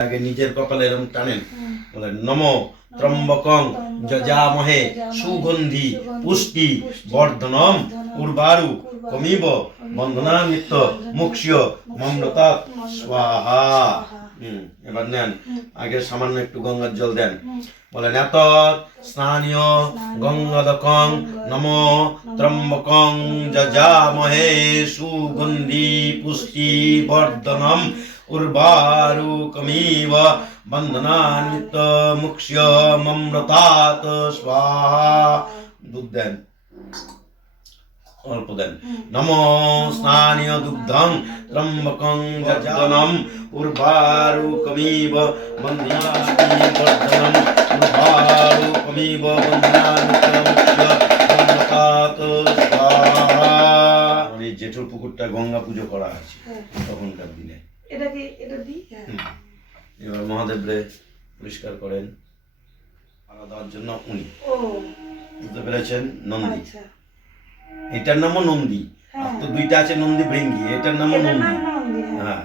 আগে নিজের কপালে এরকম টানেন। বলেন নম ত্রম্বকং যজামহে সুগন্ধি পুষ্টি বর্ধনম উর্বারু কমিব বন্ধনা নিত্য মুক্ষ্য মমনতা। স্বাহা। হুম, এবার নেন। আগে সামান্য একটু গঙ্গার জল দেন। বলেন এত স্নানীয় গঙ্গাদকং নম ত্রম্বকং যজামহে সুগন্ধি পুষ্টি বর্ধনম বন্ধনানিত মুক্ষ্য মমৃতাত স্বাহা দুধ দেন অল্প দেন নম স্নানীয় দুগ্ধং ত্রম্বকং যজনম উর্বারুকমিব বন্ধনানি বর্ধনম উর্বারুকমিব জেঠুর পুকুরটা গঙ্গা পুজো করা আছে হ্যাঁ। তখনকার দিনে। এটা কি এটা দিই হ্যাঁ। এবার মহাদেবরে পরিষ্কার করেন। পাড়া দেওয়ার জন্য উনি। ও। বুঝতে পেরেছেন? নন্দী। আচ্ছা। এটার নামও নন্দী। আর তো দুইটা আছে নন্দী ভৃঙ্গি এটার নামও নন্দী। নাম নন্দী হ্যাঁ। হ্যাঁ।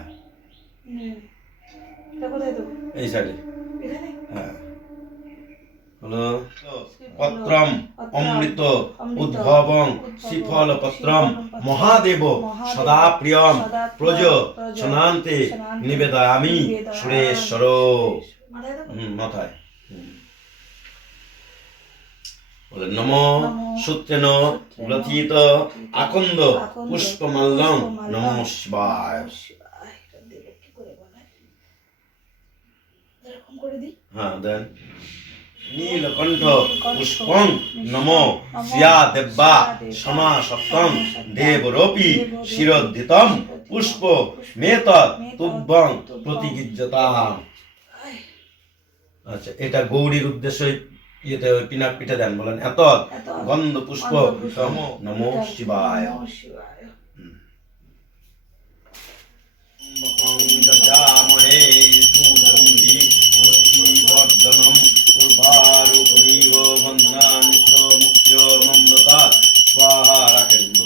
এই সাইডে হ্যাঁ। হলো পত্রম। অমৃত উদ্ভবং শ্রীফল পত্রম মহাদেব সদা প্রিয়ম প্রজ সনান্তে নিবেদয়ামি সুরেশ্বর। মাথায়। বলে নম সত্যেন গ্রথিত আকন্দ পুষ্পমাল্যম নম শিবায়। হ্যাঁ দেন। নীলকণ্ঠ পুষ্পং নম শ্রিয়া দেব্বা সমা সপ্তম দেবরূপী শিরোদ্ধিতম পুষ্প মেত তুব্বং প্রতিগিজ্যতাম আচ্ছা এটা গৌরীর উদ্দেশ্যে ইয়েতে পিনাক পিঠে দেন বলেন এত গন্ধ পুষ্প নম নমো শিবায়।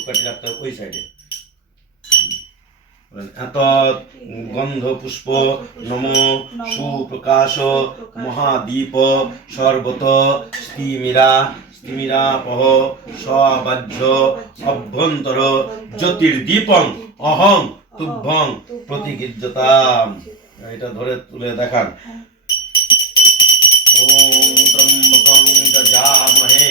দুপাটি রাখতে হবে ওই সাইডে এত গন্ধ, পুষ্প, নম, সুপ্রকাশ, মহাদীপ সর্বত স্থিমিরা স্থিমিরাপহ সবাহ্য, অভ্যন্তর, জ্যোতির্দীপং, অহং, তুভ্যং প্রতিগিজ্যতাম এটা ধরে তুলে দেখান। ওম ত্রম্বকং যজামহে